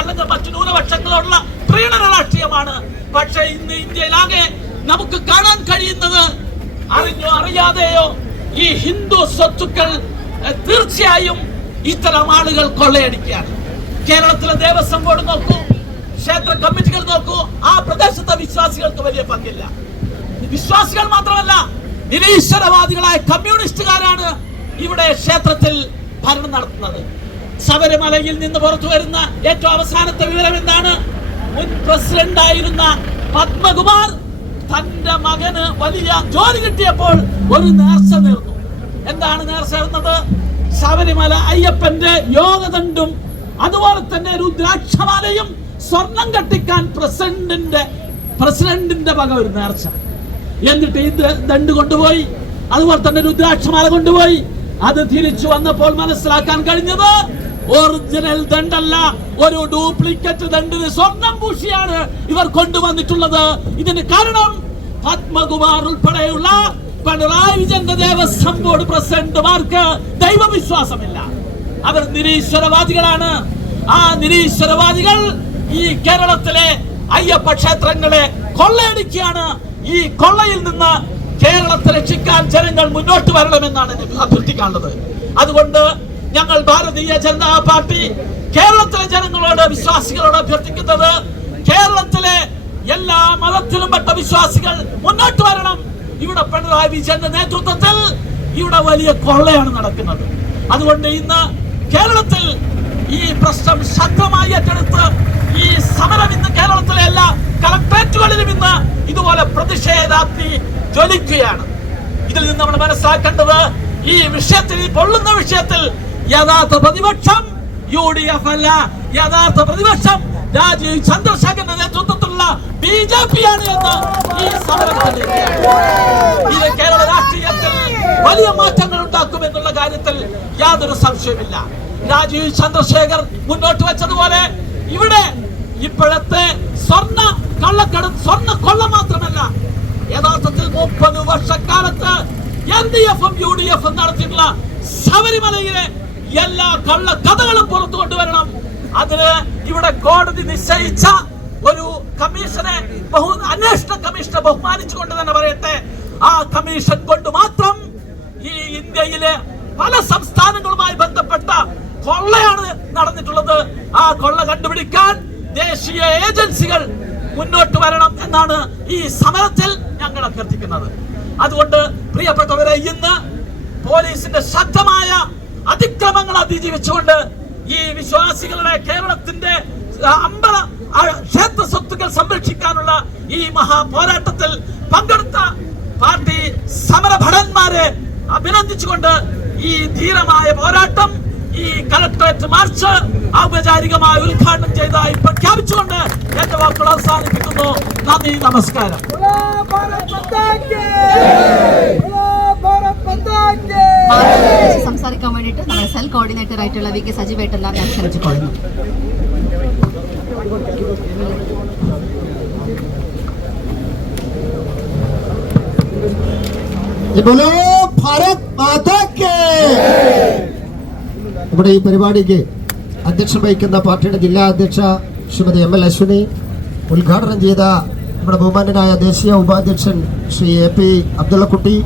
അല്ലെങ്കിൽ മറ്റു ന്യൂനപക്ഷങ്ങളോടുള്ള പ്രീണന രാഷ്ട്രീയമാണ്. പക്ഷേ ഇന്ന് ഇന്ത്യയിലാകെ നമുക്ക് കാണാൻ കഴിയുന്നത് അറിഞ്ഞോ അറിയാതെയോ ഈ ഹിന്ദു സ്വത്തുക്കൾ തീർച്ചയായും ഇത്തരം ആളുകൾ കൊള്ളയടിക്കുകയാണ്. കേരളത്തിലെ ദേവസ്വം ബോർഡ് നോക്കൂ, ക്ഷേത്ര കമ്മിറ്റികൾ നോക്കൂ, ആ പ്രദേശത്തെ വിശ്വാസികൾക്ക് വലിയ പങ്കില്ല. വിശ്വാസികൾ മാത്രമല്ല, നിരീശ്വരവാദികളായ കമ്മ്യൂണിസ്റ്റുകാരാണ് ഇവിടെ ക്ഷേത്രത്തിൽ ഭരണം നടത്തുന്നത്. ശബരിമലയിൽ നിന്ന് പുറത്തു വരുന്ന ഏറ്റവും അവസാനത്തെ വിവരം എന്താണ്? മുൻ പ്രസിഡന്റായിരുന്ന പത്മകുമാർ തന്റെ മകന് വലിയ ജോലി കിട്ടിയപ്പോൾ ഒരു നേർച്ച നേർന്നു. എന്താണ് നേർച്ച നേർന്നത്? ശബരിമല അയ്യപ്പന്റെ യോഗദണ്ഡും അതുപോലെ തന്നെ രുദ്രാക്ഷമാലയും സ്വർണം കെട്ടിക്കാൻ പ്രസിഡന്റിന്റെ വക ഒരു നേർച്ച. എന്നിട്ട് ഈ ദണ്ഡ് കൊണ്ടുപോയി, അതുപോലെ തന്നെ രുദ്രാക്ഷമാല കൊണ്ടുപോയി. അത് തിരിച്ചു വന്നപ്പോൾ മനസ്സിലാക്കാൻ കഴിഞ്ഞത് ഒറിജിനൽ ദണ്ഡല്ല, ഒരു ഡ്യൂപ്ലിക്കേറ്റ് ദണ്ഡിന് സ്വർണം പൂശിയാണ് ഇവർ കൊണ്ടുവന്നിട്ടുള്ളത്. ഇതിന് കാരണം പത്മകുമാർ ഉൾപ്പെടെയുള്ള പിണറായി വിജയന്റെ ദേവസ്വം ബോർഡ് പ്രസിഡന്റുമാർക്ക് ദൈവവിശ്വാസമില്ല. അവർ നിരീശ്വരവാദികളാണ്. ആ നിരീശ്വരവാദികൾ ഈ കേരളത്തിലെ അയ്യപ്പ ക്ഷേത്രങ്ങളെ കൊള്ളയടിക്കുകയാണ്. ഈ കൊള്ളയിൽ നിന്ന് കേരളത്തെ രക്ഷിക്കാൻ ജനങ്ങൾ മുന്നോട്ട് വരണമെന്നാണ് അഭ്യർത്ഥിക്കാനുള്ളത്. അതുകൊണ്ട് ഞങ്ങൾ ഭാരതീയ ജനതാ പാർട്ടി കേരളത്തിലെ ജനങ്ങളോട്, വിശ്വാസികളോട് അഭ്യർത്ഥിക്കുന്നത്, കേരളത്തിലെ എല്ലാ മതത്തിലും പെട്ട വിശ്വാസികൾ മുന്നോട്ട് വരണം. ഇവിടെ പിണറായി വിജയന്റെ നേതൃത്വത്തിൽ ഇവിടെ വലിയ കൊള്ളയാണ് നടക്കുന്നത്. അതുകൊണ്ട് ഇന്ന് കേരളത്തിൽ ഈ പ്രശ്നം ശക്തമായി ഏറ്റെടുത്ത് ഈ സമരം ഇന്ന് കേരളത്തിലെ എല്ലാ കളക്ടറേറ്റുകളിലും ഇന്ന് ഇതുപോലെ പ്രതിഷേധാഗ്നി ജ്വലിക്കുകയാണ്. ഇതിൽ നിന്ന് നമ്മൾ മനസ്സിലാക്കേണ്ടത്, ഈ വിഷയത്തിൽ, ഈ പൊള്ളുന്ന വിഷയത്തിൽ യഥാർത്ഥ പ്രതിപക്ഷം UDF അല്ല, യഥാർത്ഥ പ്രതിപക്ഷം രാജീവ് ചന്ദ്രശേഖരന്റെ നേതൃത്വത്തിലുള്ള BJP ആണ് എന്ന് ഈ സമരത്തിൽ ഇത് കേരള രാഷ്ട്രീയത്തിൽ വലിയ മാറ്റങ്ങൾ ഉണ്ടാക്കുമെന്നുള്ള കാര്യത്തിൽ യാതൊരു സംശയമില്ല. രാജീവ് ചന്ദ്രശേഖർ മുന്നോട്ട് വെച്ചതുപോലെ ഇവിടെ ഇപ്പോഴത്തെ സ്വർണ്ണ കൊള്ള മാത്രമല്ല, യഥാർത്ഥത്തിൽ 30 വർഷക്കാലത്ത് LDF-ഉം UDF-ഉം നടത്തിയിട്ടുള്ള ശബരിമലയിലെ എല്ലാ കള്ള കഥകളും പുറത്തു കൊണ്ടുവരണം. അതിന് ഇവിടെ കോടതി നിശ്ചയിച്ച ഒരു കമ്മീഷനെ, അന്വേഷണ കമ്മീഷനെ ബഹുമാനിച്ചുകൊണ്ട് തന്നെ പറയട്ടെ, ആ കമ്മീഷൻ കൊണ്ട് മാത്രം ഈ ഇന്ത്യയിലെ പല സംസ്ഥാനങ്ങളുമായി ബന്ധപ്പെട്ട കൊള്ളയാണ് നടന്നിട്ടുള്ളത്. ആ കൊള്ള കണ്ടുപിടിക്കാൻ ദേശീയ ഏജൻസികൾ മുന്നോട്ട് വരണം എന്നാണ് ഈ സമരത്തിൽ ഞങ്ങൾ അഭ്യർത്ഥിക്കുന്നത്. അതുകൊണ്ട് പ്രിയപ്പെട്ടവരെ, ഇന്ന് പോലീസിന്റെ ശക്തമായ അതിക്രമങ്ങൾ അതിജീവിച്ചുകൊണ്ട് ഈ വിശ്വാസികളുടെ കേരളത്തിന്റെ ക്ഷേത്ര സ്വത്തുക്കൾ സംരക്ഷിക്കാനുള്ള ഈ മഹാപോരാട്ടത്തിൽ പങ്കെടുത്ത പാർട്ടി സമരഭടന്മാരെ അഭിനന്ദിച്ചുകൊണ്ട് ഈ ധീരമായ പോരാട്ടം, ഈ കളക്ടറേറ്റ് മാർച്ച് ഔപചാരികമായി ഉദ്ഘാടനം ചെയ്തതായി പ്രഖ്യാപിച്ചുകൊണ്ട് എന്റെ വാക്കുകൾ അവസാനിപ്പിക്കുന്നു. നന്ദി, നമസ്കാരം. സംസാരിക്കാൻ വേണ്ടിയിട്ട് നമ്മുടെ സെൽ കോർഡിനേറ്റർ ആയിട്ടുള്ള VK സജീവേട്ടെല്ലാം ഞാൻ ക്ഷണിച്ചുകൊള്ളുന്നു. നമ്മുടെ ഈ പരിപാടിക്ക് അധ്യക്ഷം വഹിക്കുന്ന പാർട്ടിയുടെ ജില്ലാ അധ്യക്ഷ ശ്രീമതി ML അശ്വിനി, ഉദ്ഘാടനം ചെയ്ത നമ്മുടെ ബഹുമാന്യനായ ദേശീയ ഉപാധ്യക്ഷൻ ശ്രീ AP അബ്ദുള്ളക്കുട്ടി,